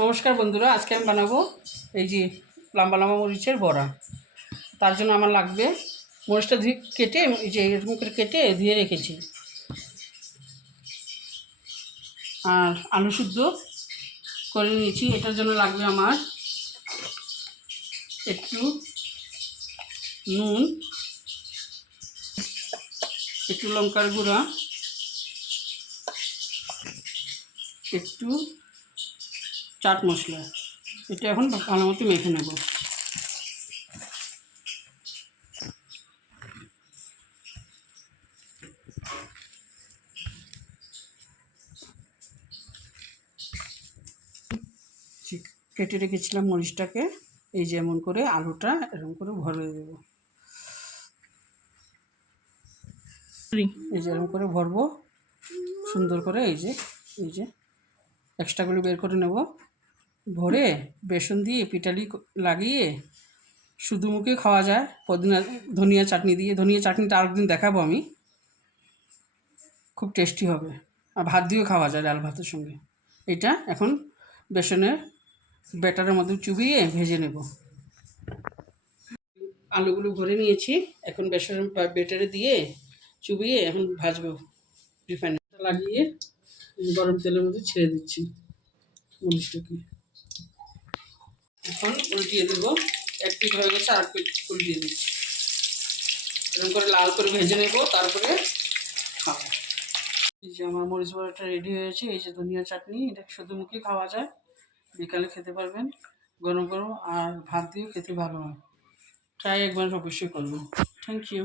নমস্কার বন্ধুরা, আজকে আমি বানাবো এই যে লম্বা লম্বা মরিচের বড়া। তার জন্য আমার লাগবে মরিচটা কেটে এই যে এরকম করে কেটে ধুয়ে রেখেছি, আর আলু সিদ্ধ করে নিয়েছি। এটার জন্য লাগবে আমার একটু নুন, একটু লঙ্কার গুঁড়া, একটু চাট মশলা। এটা এখন ভালো মতো মেখে নেব। কেটে রেখেছিলাম মরিচটাকে এই যেমন করে আলুটা এরকম করে ভরে দেব। এই যে এরকম করে ভরবো সুন্দর করে। এই যে এক্সট্রাগুলো বের করে নেব। ভরে বেসন দিয়ে পিটালি লাগিয়ে শুধু মুখে খাওয়া যায়, ধনিয়া চাটনি দিয়ে। ধনিয়া চাটনিটা আরেকদিন দেখাবো আমি, খুব টেস্টি হবে। আর ভাত দিয়েও খাওয়া যায়, ডাল ভাতের সঙ্গে। এটা এখন বেসনের ব্যাটারের মধ্যে চুবিয়ে ভেজে নেব। আলুগুলো ভরে নিয়েছি, এখন বেসনের ব্যাটারে দিয়ে চুবিয়ে এখন ভাজবো। রিফাইনটা লাগিয়ে গরম তেলের মধ্যে ছেড়ে দিচ্ছি মরিচটাকে। এখন উল্টিয়ে দেবো। এক পিঠ হয়ে গেছে, আর পিঠ উল্টিয়ে দিচ্ছি। এরকম করে লাল করে ভেজে নেব, তারপরে খাবো। এই যে আমার মরিচ বড়াটা রেডি হয়েছে। এই যে ধনিয়া চাটনি, এটা শুধু মুখে খাওয়া যায়, বিকালে খেতে পারবেন গরম গরম, আর ভাত দিয়েও খেতে ভালো হয়। ট্রাই একবার অবশ্যই করবেন। Thank you.